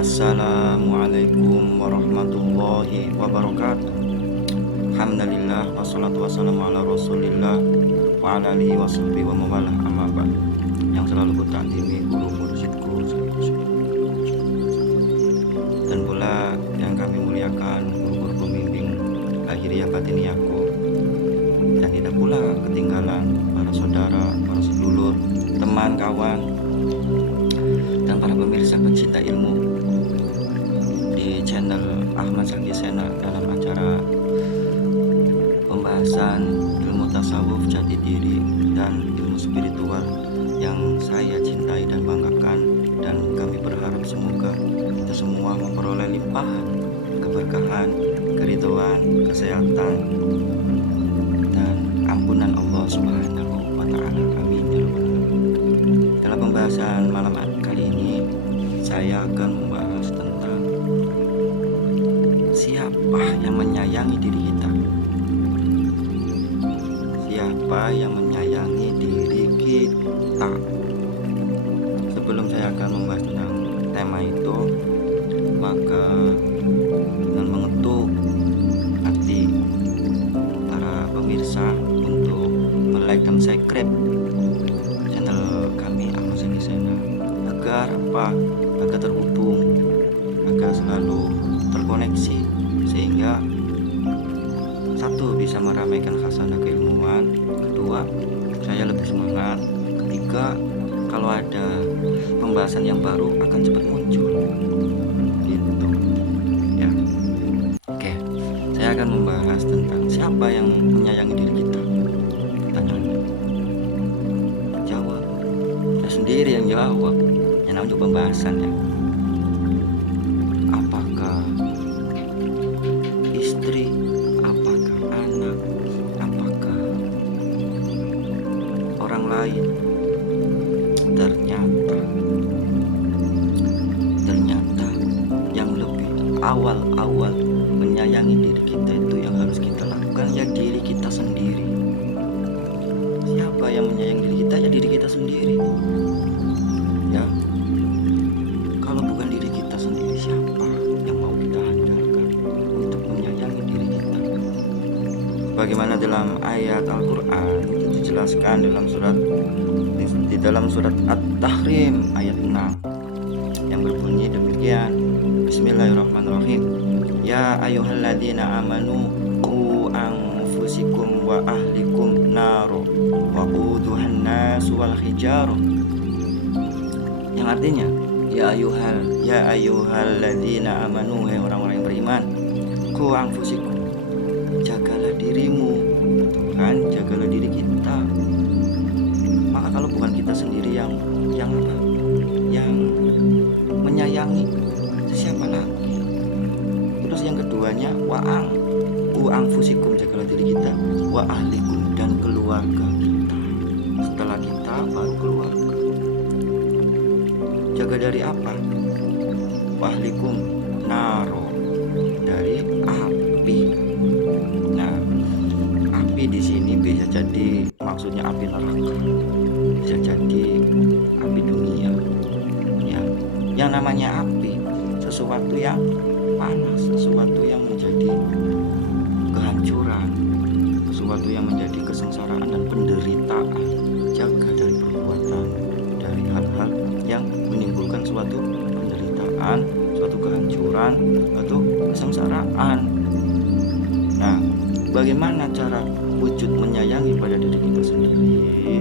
Assalamualaikum warahmatullahi wabarakatuh. Alhamdulillah wassalatu wassalamu ala rasulillah wa ala alihi washabihi wa mawalah, amma ba'd. Yang selalu kutandimi guru mursyidku dan pula yang kami muliakan guru-guru pembimbing lahiriah batiniahku, dan tidak pula ketinggalan para saudara, para sedulur, teman, kawan, dan para pemirsa pencinta ilmu di channel Ahmad Zaki Sena dalam acara pembahasan ilmu tasawuf, jati diri, dan ilmu spiritual yang saya cintai dan banggakan, dan kami berharap semoga kita semua memperoleh limpahan keberkahan, keridhaan, kesehatan, dan ampunan Allah Subhanahu wa Ta'ala. Amin ya rabbal alamin. Dalam pembahasan malam kali ini saya akan membahas tentang siapa yang menyayangi diri kita. Siapa yang menyayangi diri kita? Sebelum saya akan membahas tentang tema itu, maka dengan mengetuk hati para pemirsa untuk like dan subscribe channel kami Ahmad Zaki Sena, agar apa? Agar terhubung, agar selalu terkoneksi, sehingga satu, bisa meramaikan khasanah keilmuan, kedua, saya lebih semangat, ketiga, kalau ada pembahasan yang baru akan cepat muncul gitu ya. Oke, saya akan membahas tentang siapa yang menyayangi diri kita. Pertanyaannya, jawab. Saya sendiri yang jawab, yang namanya pembahasan ya. Apakah istri, apakah anak, apakah orang lain? Ternyata yang lebih awal menyayangi diri kita itu yang harus kita lakukan ya diri kita sendiri. Siapa yang menyayangi diri kita? Ya diri kita sendiri ya. Kalau bukan diri kita sendiri, siapa yang mau kita andalkan untuk menyayangi diri kita? Bagaimana dalam ayat Al-Quran itu dijelaskan dalam surat At-Tahrim ayat 6 yang berbunyi demikian. Bismillahirrahmanirrahim. Ya ayyuhalladzina amanu qu anfusikum wa ahlikum naro wa quduhan nasu wal hijarah, yang artinya ya ayyuhalladzina amanu, hai orang-orang yang beriman, qu anfusikum, jagalah dirimu, kan, jagalah diri kita. Maka kalau bukan kita sendiri yang menyayangi, siapa lagi? Terus yang keduanya anfusikum, jagalah diri kita, wa ahlikum, dan keluarga kita. Setelah kita baru keluarga. Jaga dari apa? Wa ahlikum naro, dari api. Nah, api di sini bisa jadi maksudnya api neraka, bisa jadi api dunia ya. Yang namanya api, sesuatu yang panas, sesuatu yang menjadi kehancuran, sesuatu yang menjadi kesengsaraan dan penderitaan. Jaga dari perbuatan, dari hal-hal yang menimbulkan suatu penderitaan, suatu kehancuran, suatu kesengsaraan. Nah, bagaimana cara wujud menyayangi pada diri kita sendiri?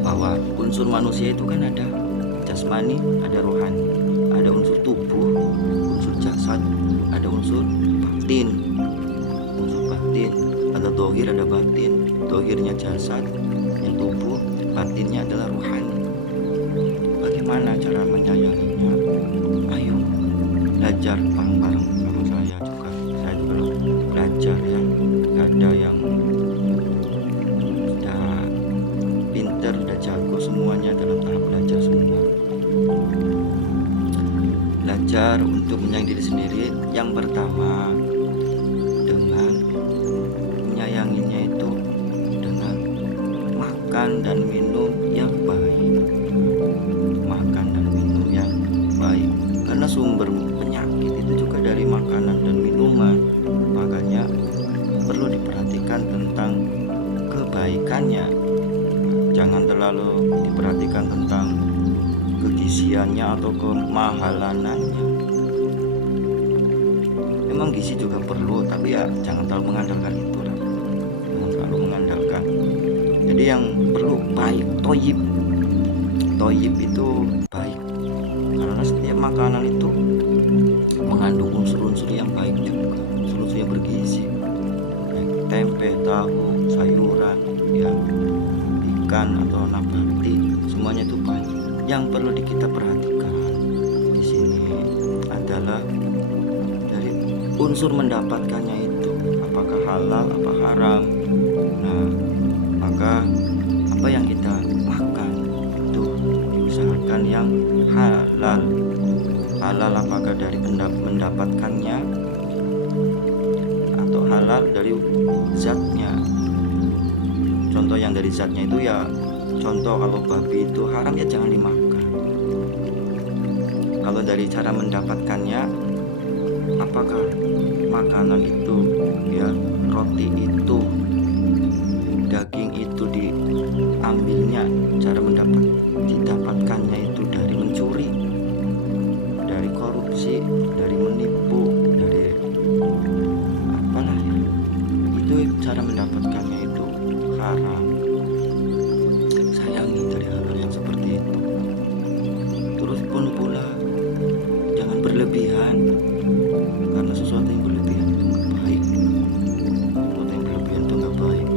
Bahwa unsur manusia itu kan ada jasmani, ada rohani, ada unsur tubuh, unsur jasad, ada unsur batin, ada dohir, ada batin. Dohirnya jasad, yang tubuh, batinnya adalah rohani. Bagaimana cara menyayanginya? Ayo belajar bareng-bareng sama saya juga. Saya juga belajar ya. Gak ada yang udah pinter, udah jago, semuanya dalam tahap belajar semua. Belajar untuk menyayangi diri sendiri. Yang pertama, dengan menyayanginya itu dengan makan dan minum yang baik. Makan dan minum yang baik. Karena sumber penyakit itu juga dari makanan dan minuman. Makanya perlu diperhatikan tentang kebaikannya, jangan terlalu diperhatikan tentang kegiziannya atau kemahalanannya. Memang gizi juga perlu, tapi ya jangan terlalu mengandalkan itu lah. Jangan terlalu mengandalkan. Jadi yang perlu baik, toyib. Toyib itu baik, karena setiap makanan itu mengandung unsur-unsur yang baik juga, unsur-unsur yang bergizi. Tempe, tahu, sayuran, ya, ikan atau nabati, semuanya itu baik. Yang perlu kita perhatikan di sini adalah dari unsur mendapatkannya itu, apakah halal, apa haram. Nah, maka apa yang kita makan itu diusahakan yang halal. Halal apakah dari mendapatkannya atau halal dari zatnya. Contoh yang dari zatnya itu ya, contoh kalau babi itu haram ya jangan dimakan. Kalau dari cara mendapatkannya, apakah makanan itu ya, roti itu, daging itu diambilnya, cara didapatkannya itu dari mencuri, dari korupsi, dari menipu, dari apalah ya, itu cara mendapatkannya itu haram. Sayangi dari hal-hal yang seperti itu. Terus pun pula jangan berlebihan, karena sesuatu yang berlebihan itu nggak baik. Sesuatu yang berlebihan itu nggak baik.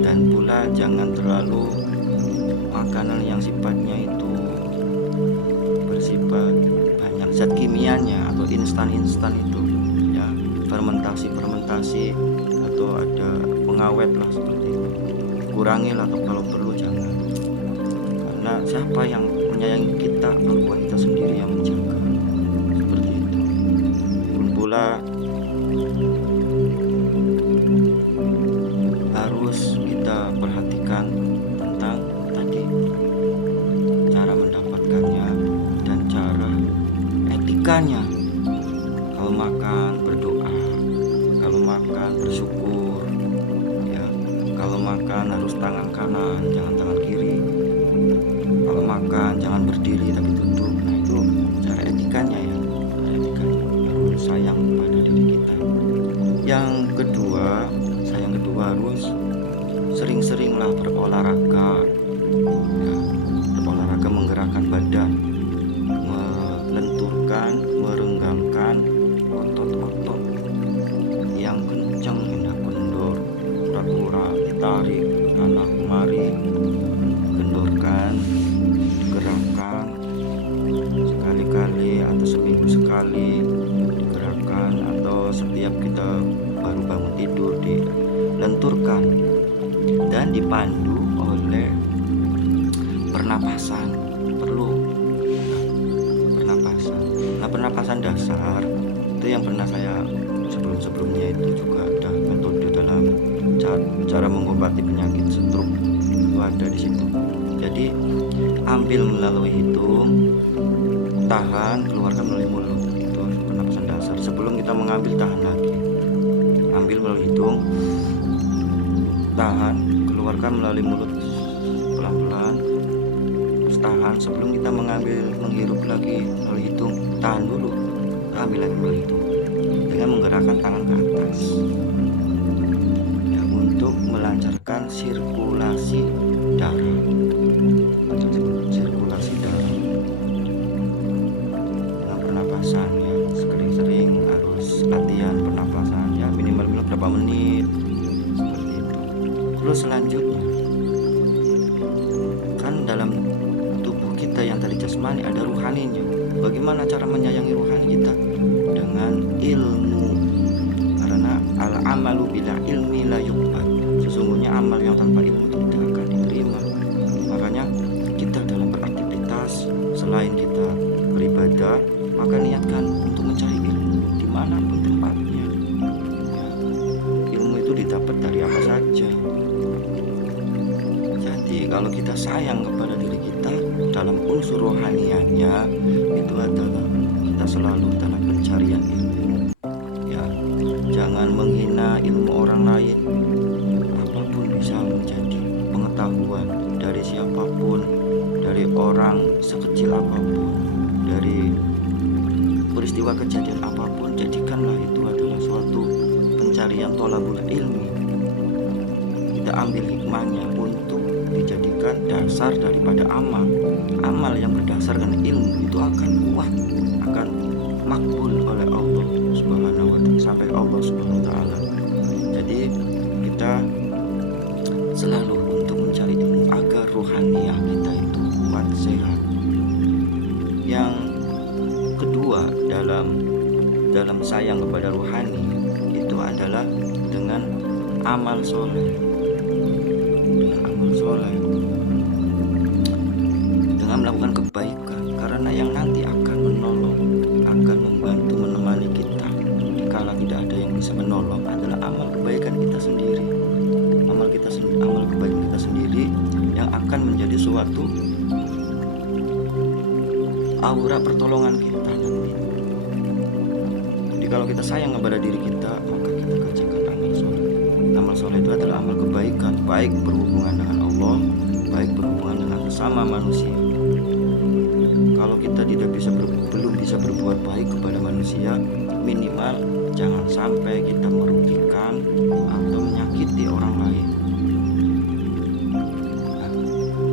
Dan pula jangan terlalu makanan yang sifatnya itu bersifat banyak zat kimianya atau instan itu ya, fermentasi atau ada pengawet lah seperti itu. Kurangilah atau kalau perlu jangan. Karena siapa yang menyayangi kita kalau bukan kita sendiri yang menjaga. Seperti itu. Pun pula harus kita perhatikan tentang tadi cara mendapatkannya dan cara etikanya. Kalau makan berdoa, kalau makan bersyukur ya, kalau makan harus tangan kanan jangan tangan kiri, kalau makan jangan berdiri tapi duduk. Nah itu cara etikanya ya, cara etikanya harus sayang pada diri kita. Yang kedua harus sering-seringlah berolahraga ya, berolahraga menggerakkan badan, melenturkan, merenggangkan otot-otot yang kencang, hendak kendor, pura-pura ditarik kanan kemari, kendorkan, gerakkan sekali-kali atau seminggu sekali digerakkan, atau setiap kita baru bangun tidur dilenturkan dan dipandu oleh pernapasan. Perlu pernapasan. Nah, pernapasan dasar itu yang pernah saya sebelumnya itu juga ada metode dalam cara mengobati penyakit stroke itu ada di situ. Jadi ambil melalui hidung, tahan, keluarkan melalui mulut. Itu pernapasan dasar. Sebelum kita mengambil, tahan lagi. Ambil melalui hidung, tahan, keluarkan melalui mulut pelan-pelan, terus tahan. Sebelum kita mengambil, menghirup lagi melalui hidung, tahan dulu, ambil lagi melalui hidung dengan menggerakkan tangan ke atas ya, untuk melancarkan sirkulasi darah. Sirkulasi darah dengan pernapasan ya, sering-sering harus latihan pernapasan ya, minimal berapa menit seperti itu. Terus selanjutnya kan dalam tubuh kita yang tadi jasmani ada ruhaninya. Bagaimana cara menyayangi ruhani kita? Dengan ilmu. Karena al-amalu bila ilmi la yuqbal. Sesungguhnya amal yang tanpa ilmu itu tidak akan diterima. Makanya kita dalam beraktivitas, selain kita beribadah, maka niatkan untuk mencari ilmu dimanapun tempatnya ya. Ilmu itu didapat dari apa saja. Jadi kalau kita sayang kepada diri kita, dalam unsur rohaniannya itu adalah selalu dalam pencarian ilmu. Ya, jangan menghina ilmu orang lain. Apapun bisa menjadi pengetahuan dari siapapun, dari orang sekecil apapun, dari peristiwa kejadian apapun, jadikanlah itu adalah suatu pencarian thalabul ilmi. Kita ambil hikmahnya untuk dijadikan dasar daripada amal. Amal yang berdasarkan ilmu itu akan kuat, akan makbul oleh Allah Subhanahu wa ta'ala, sampai Allah Subhanahu wa ta'ala. Jadi kita selalu untuk mencari ilmu agar ruhaniyah kita itu kuat, sehat. Yang kedua dalam sayang kepada ruhani itu adalah dengan amal soleh, dengan melakukan kebaikan, karena yang nanti akan menolong, akan membantu, menemani kita dikala tidak ada yang bisa menolong adalah amal kebaikan kita sendiri, amal kebaikan kita sendiri yang akan menjadi suatu aura pertolongan kita nanti. Jadi kalau kita sayang kepada diri kita, maka kita kerjakan amal soleh. Amal soleh itu adalah amal kebaikan, baik berhubungan dengan Allah, baik berhubungan dengan sesama manusia. Kalau kita belum bisa berbuat baik kepada manusia, minimal jangan sampai kita merugikan atau menyakiti orang lain. Nah,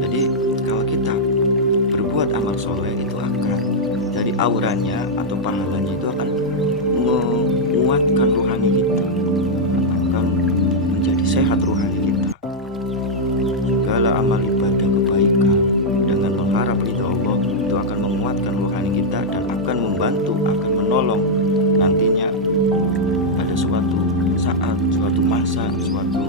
jadi kalau kita berbuat amal soleh itu akan dari auranya atau pahalanya itu akan menguatkan ruhani kita, akan menjadi sehat ruhani kita. Segala amal ibadah kebaikan dengan mengharap ridha Allah itu akan menguatkan ruhani kita dan akan membantu, akan menolong nantinya pada suatu saat, suatu masa, suatu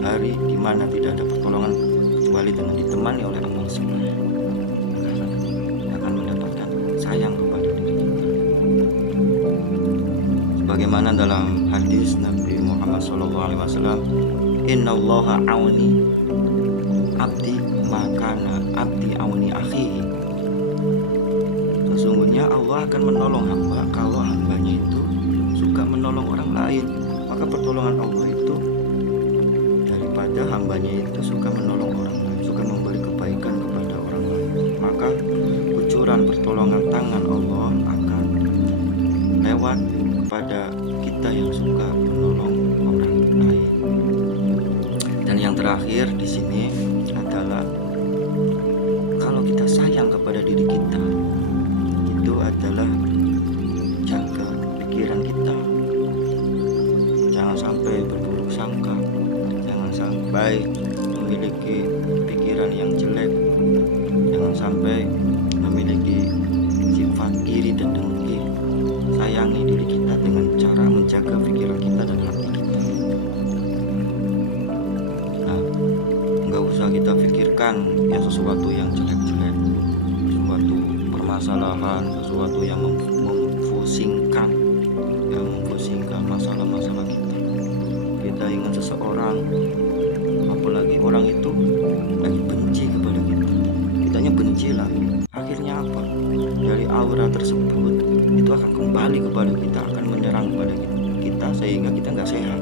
hari di mana tidak ada pertolongan kecuali dengan ditemani oleh amal soleh. Akan mendapatkan sayang kepada diri kita. Sebagaimana dalam hadis Nabi Muhammad SAW, Innallaha auni abdi makana abdi auni akhihi. Sesungguhnya Allah akan menolong hamba kalau hambanya itu suka menolong orang lain. Maka pertolongan Allah itu daripada hambanya itu suka menolong orang lain, suka memberi kebaikan kepada orang lain. Maka kucuran pertolongan tangan Allah akan lewat kepada kita yang suka menolong orang lain. Dan yang terakhir di sini adalah kalau kita sayang kepada diri kita, itu adalah jaga pikiran kita. Jangan sampai berburuk sangka, jangan sampai memiliki pikiran yang jelek, jangan sampai memiliki sifat iri dan dengki. Sayangi diri kita dengan cara menjaga pikiran kita dan hati kita. Nah, nggak usah kita pikirkan ya sesuatu yang jelek-jelek, sesuatu permasalahan, sesuatu yang memfusingkan masalah-masalah kita. Kita ingat seseorang, apalagi orang itu lagi benci kepada kita, kitanya benci lagi. Akhirnya apa? Dari aura tersebut itu akan kembali kepada kita, akan menyerang kepada kita sehingga kita nggak sehat.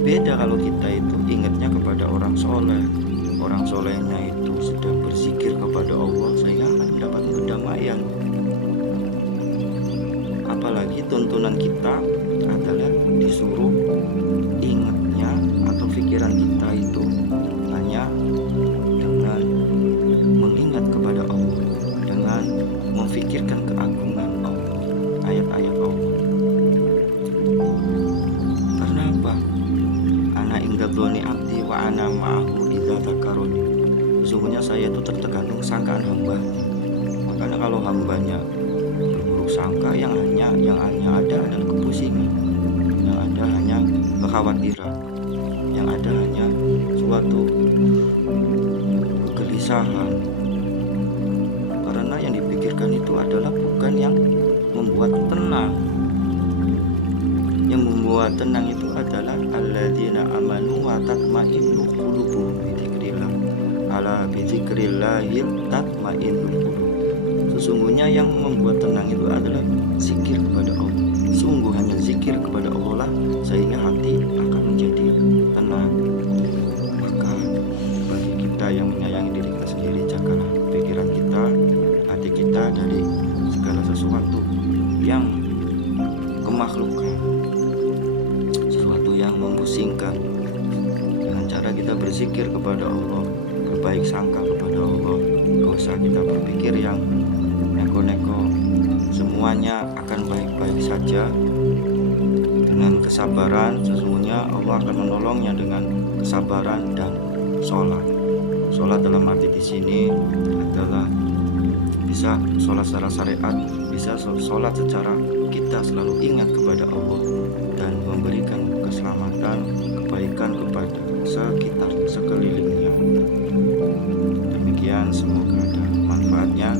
Beda kalau kita itu ingatnya kepada orang soleh, orang solehnya itu sedang berzikir kepada Allah sehingga akan mendapatkan kedamaian. Apalagi tuntunan kita adalah disuruh ingatnya atau pikiran kita itu hanya dengan mengingat kepada Allah, dengan memfikirkan keagungan Allah, ayat-ayat Allah. Karena apa? Ana inda dzoni abdi wa ana ma'ahu idza dzakaroni. Sesungguhnya saya itu tergantung sangkaan hamba. Makanya kalau hambanya berburuk sangka, yang hanya ada adalah kepusingan, yang ada hanya kekhawatiran, yang ada hanya suatu kegelisahan. Karena yang dipikirkan itu adalah bukan yang membuat tenang. Yang membuat tenang itu adalah alladzina amanu wa tatma'innu qulubuhum bi dzikrillah. Ala bi dzikrillahil tatma'innul qulub. Sesungguhnya yang membuat tenang itu adalah zikir kepada Allah. Sungguh hanya zikir kepada Allah lah sehingga hati akan menjadi tenang. Maka bagi kita yang menyayangi diri kita sendiri, jagalah pikiran kita, hati kita dari segala sesuatu yang kemakhlukan, sesuatu yang memusingkan. Dengan cara kita berzikir kepada Allah, berbaik sangka kepada Allah, gak usah kita berpikir yang neko-neko, semuanya akan baik-baik saja. Dengan kesabaran, sesungguhnya Allah akan menolongnya dengan kesabaran dan sholat. Sholat dalam arti di sini adalah bisa sholat secara syariat, bisa sholat secara kita selalu ingat kepada Allah dan memberikan keselamatan, kebaikan kepada sekitar sekelilingnya. Demikian, semoga ada manfaatnya.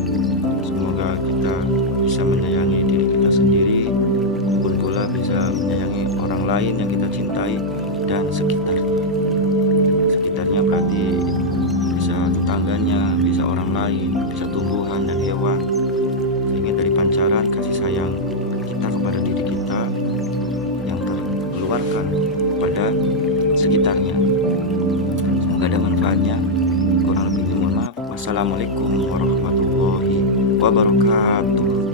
Semoga kita bisa menyayangi diri kita sendiri, pun pula bisa menyayangi orang lain yang kita cintai dan sekitarnya. Sekitarnya berarti bisa tetangganya, bisa orang lain, bisa tumbuhan dan hewan. Sehingga dari pancaran kasih sayang kita kepada diri kita yang terkeluarkan pada sekitarnya. Semoga ada manfaatnya. Kurang lebihnya mohon maaf. Wassalamualaikum warahmatullahi wabarakatuh.